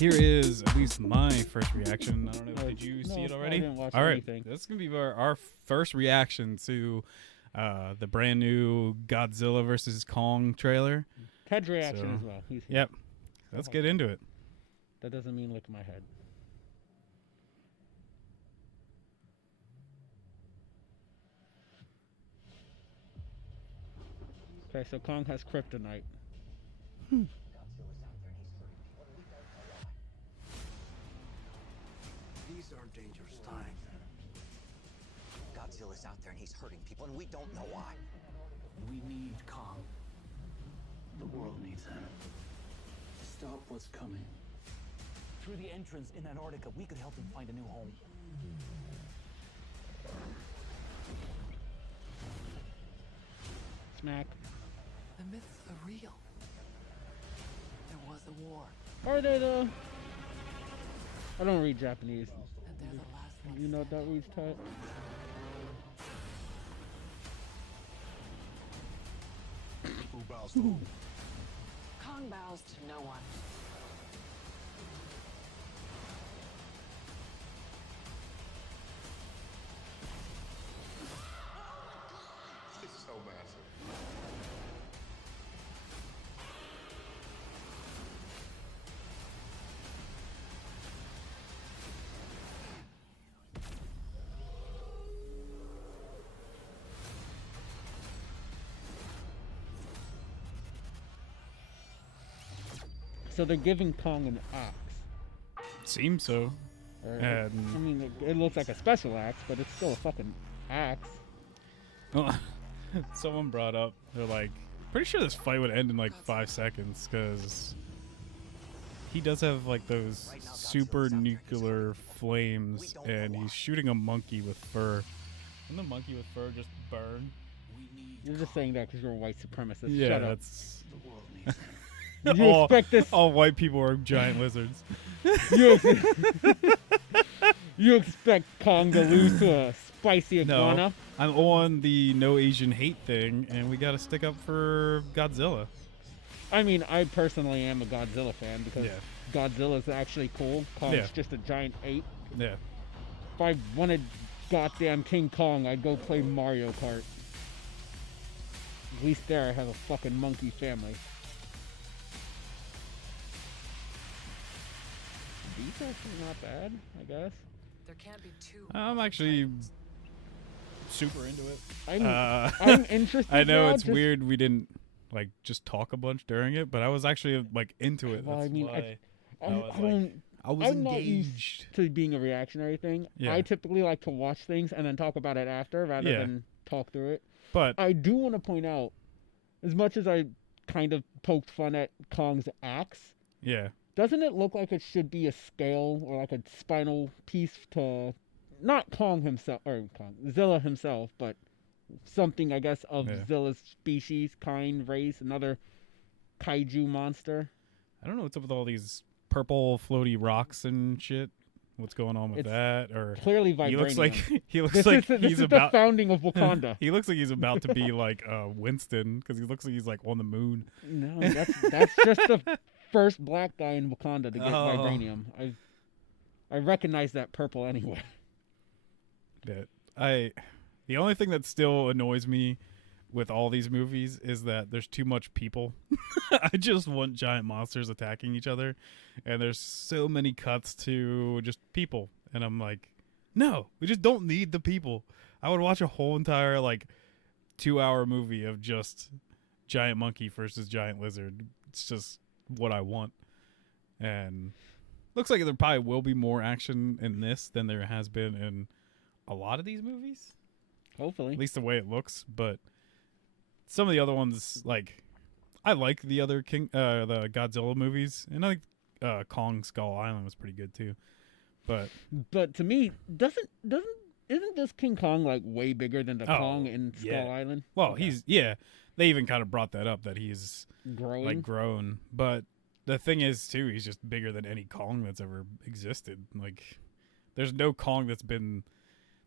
here is at least my first reaction. I don't know. Did you see it already? I didn't watch All right. anything. This is going to be our first reaction to the brand new Godzilla versus Kong trailer. Ted's reaction So, as well. He's here. Yep. Let's get into it. That doesn't mean lick my head. Okay, so Kong has kryptonite. These aren't dangerous times. Godzilla's out there and he's hurting people, and we don't know why. We need Kong. The world needs him. Stop what's coming. Through the entrance in Antarctica, we could help him find a new home. Smack. The myths are real. There was a war, Are they though? I don't read Japanese. and they're the last ones. You know what that reads, Ted? Who bows to who? Kong bows to no one. It's so massive. So they're giving Kong an axe. Seems so. Or, And- I mean, it looks like a special axe, but it's still a fucking axe. Someone brought up, they're like, pretty sure this fight would end in like 5 seconds because he does have like those super nuclear flames and he's shooting a monkey with fur. And the monkey with fur just burn? You're just saying that because you're a white supremacist. Yeah, Shut up. that's. The world needs him. You expect this? All white people are giant lizards. You, you expect Kong to lose to a spicy No, iguana? I'm on the no Asian hate thing, and we got to stick up for Godzilla. I mean, I personally am a Godzilla fan because Yeah. Godzilla's actually cool. Kong's Yeah. just a giant ape. Yeah. If I wanted goddamn King Kong, I'd go play Mario Kart. At least there I have a fucking monkey family. These actually not bad, I guess. There can't be two. I'm actually super into it. I'm interested. I know now, it's just- weird we didn't like just talk a bunch during it, but I was actually like into it. Well, I That's mean, why I was like, don't. I was I'm not used engaged. to being a reactionary thing. Yeah. I typically like to watch things and then talk about it after rather Yeah. than talk through it. But I do want to point out, as much as I kind of poked fun at Kong's axe, yeah, doesn't it look like it should be a scale or like a spinal piece to not Kong himself or Zilla himself, but something I guess of Yeah. Zilla's species, kind, race, another kaiju monster. I don't know what's up with all these purple floaty rocks and shit. What's going on with It's that? Or Clearly vibranium. he looks like he looks this like is, this he's is the about. founding of Wakanda. He looks like he's about to be like Winston because he looks like he's like on the moon. No, that's just the first black guy in Wakanda to get Oh. vibranium. I recognize that purple anyway. That the only thing that still annoys me with all these movies is that there's too much people. I just want giant monsters attacking each other, and there's so many cuts to just people, and I'm like, no, we just don't need the people. I would watch a whole entire like 2-hour movie of just giant monkey versus giant lizard. It's just what I want. And looks like there probably will be more action in this than there has been in a lot of these movies, Hopefully. at least the way it looks. But some of the other ones, like I like the other the Godzilla movies, and I think Kong Skull Island was pretty good too. But to me, isn't this King Kong like way bigger than the Oh, Kong in Skull yeah. Island? well, Okay. he's they even kind of brought that up that he's growing. like grown. But the thing is too, he's just bigger than any Kong that's ever existed. Like there's no Kong that's been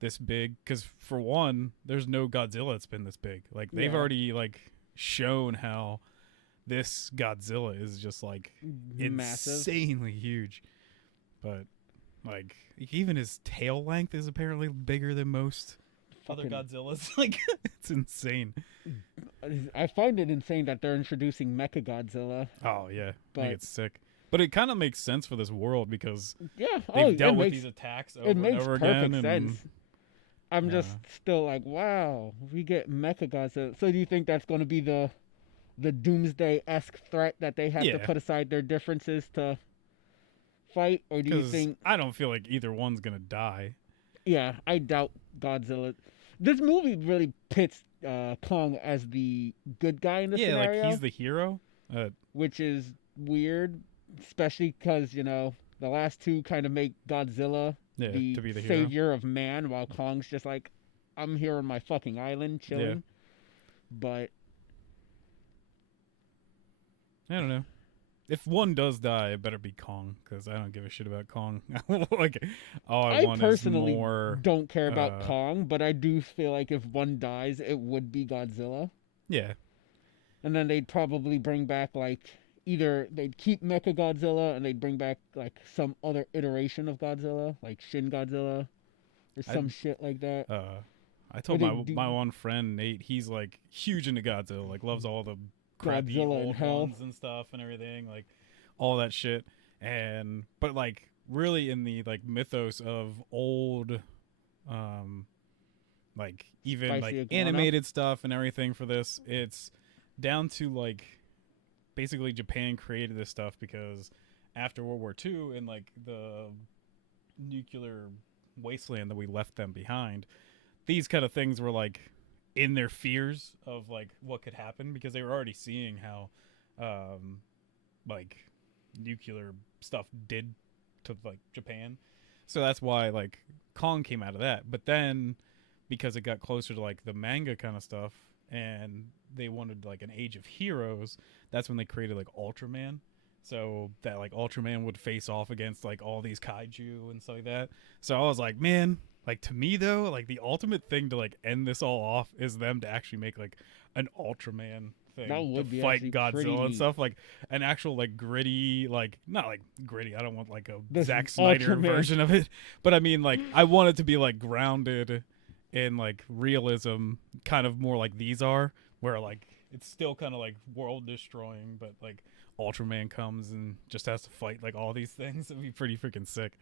this big, because for one, there's no Godzilla that's been this big. Like they've Yeah. already like shown how this Godzilla is just like Massive. insanely huge. But like even his tail length is apparently bigger than most other Fucking- Godzillas. Like it's insane. I find it insane that they're introducing Mecha Godzilla. Oh yeah, I But- think it's sick. But it kind of makes sense for this world because Yeah, they've it dealt with makes, these attacks over it and makes over perfect again. sense. I'm Yeah. just still like, wow, we get Mecha Godzilla. So do you think that's going to be the Doomsday-esque threat that they have to Yeah. put aside their differences to fight, or do you 'Cause think? I don't feel like either one's gonna die. Yeah, I doubt Godzilla. This movie really pits Kong as the good guy in the Yeah, scenario, like he's the hero. which is weird, especially because the last two kind of make Godzilla Yeah, the to be the hero. savior of man, while Kong's just like, I'm here on my fucking island chilling. But I don't know. If one does die, it better be Kong, because I don't give a shit about Kong. Like, all I I want personally is more. don't care about uh, Kong, but I do feel like if one dies, it would be Godzilla. Yeah, And then they'd probably bring back like either they'd keep Mecha Godzilla and they'd bring back like some other iteration of Godzilla, like Shin Godzilla or some I'd- shit like that. I told they my do- my one friend Nate, he's like huge into Godzilla, like loves all the crappy Godzilla in old hell. ones and stuff and everything, like all that shit. And but like really in the like mythos of old, like even Spicy like iguana? animated stuff and everything for this, it's down to like basically Japan created this stuff because after World War II and like the nuclear wasteland that we left them behind, these kind of things were like in their fears of like what could happen because they were already seeing how like nuclear stuff did to like Japan. So that's why like Kong came out of that. But then because it got closer to like the manga kind of stuff and they wanted like an age of heroes, that's when they created like Ultraman. So that like Ultraman would face off against like all these kaiju and stuff like that. So I was like, man, like to me though, like the ultimate thing to like end this all off is them to actually make like an Ultraman thing That would to be fight actually pretty Godzilla and neat. stuff, like an actual like gritty, like not like gritty. I don't want like a This Zack Snyder Ultraman. version of it, but I mean like I want it to be like grounded in like realism, kind of more like these are, where like it's still kind of like world destroying, but like Ultraman comes and just has to fight like all these things. It'd be pretty freaking sick.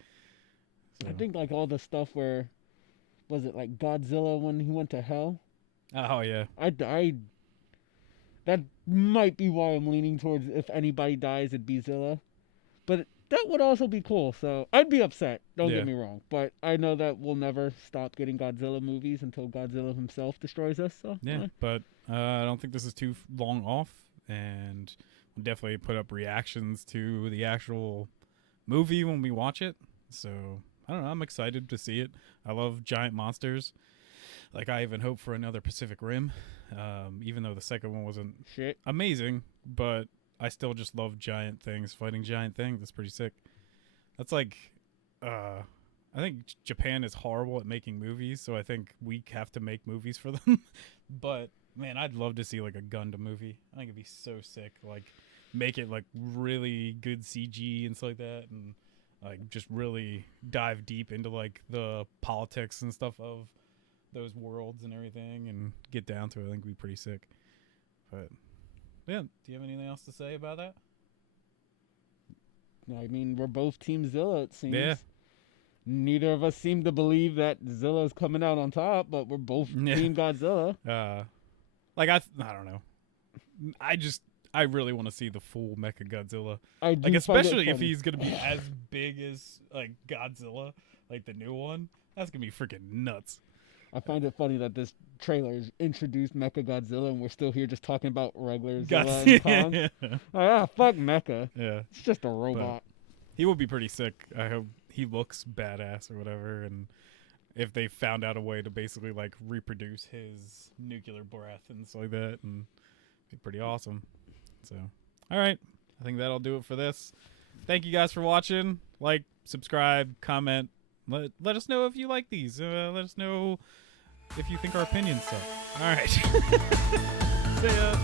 I So- think like all the stuff where was it like Godzilla when he went to hell? Oh yeah, I that might be why I'm leaning towards if anybody dies, it'd be Zilla. But that would also be cool. So I'd be upset. Don't Yeah. get me wrong. But I know that we'll never stop getting Godzilla movies until Godzilla himself destroys us. So yeah. But I don't think this is too long off, and we'll definitely put up reactions to the actual movie when we watch it. So I don't know. I'm excited to see it. I love giant monsters. Like I even hope for another Pacific Rim, even though the second one wasn't shit. amazing, but I still just love giant things fighting giant things. That's pretty sick. That's like I think Japan is horrible at making movies, so I think we have to make movies for them. But man, I'd love to see like a Gundam movie. I think it'd be so sick. Like make it like really good CG and stuff like that, and like just really dive deep into like the politics and stuff of those worlds and everything and get down to it. I think it'd be pretty sick. But yeah, do you have anything else to say about that? I mean, we're both Team Zilla, it seems. Yeah. Neither of us seem to believe that Zilla's coming out on top, but we're both Yeah. Team Godzilla. Like I don't know. I really want to see the full Mecha Godzilla. I do Like find it especially if funny. he's gonna be as big as like Godzilla, like the new one. That's gonna be freaking nuts. I find it funny that this trailer has introduced Mecha Godzilla and we're still here just talking about regular Zilla and Kong. yeah. Like, ah, fuck Mecha. Yeah. It's just a robot. He would be pretty sick. I hope he looks badass or whatever, and if they found out a way to basically like reproduce his nuclear breath and stuff like that, and be pretty awesome. So, all right, I think that'll do it for this. Thank you guys for watching. Like, subscribe, comment. Let us know if you like these. Let us know if you think our opinions suck. All right. See ya.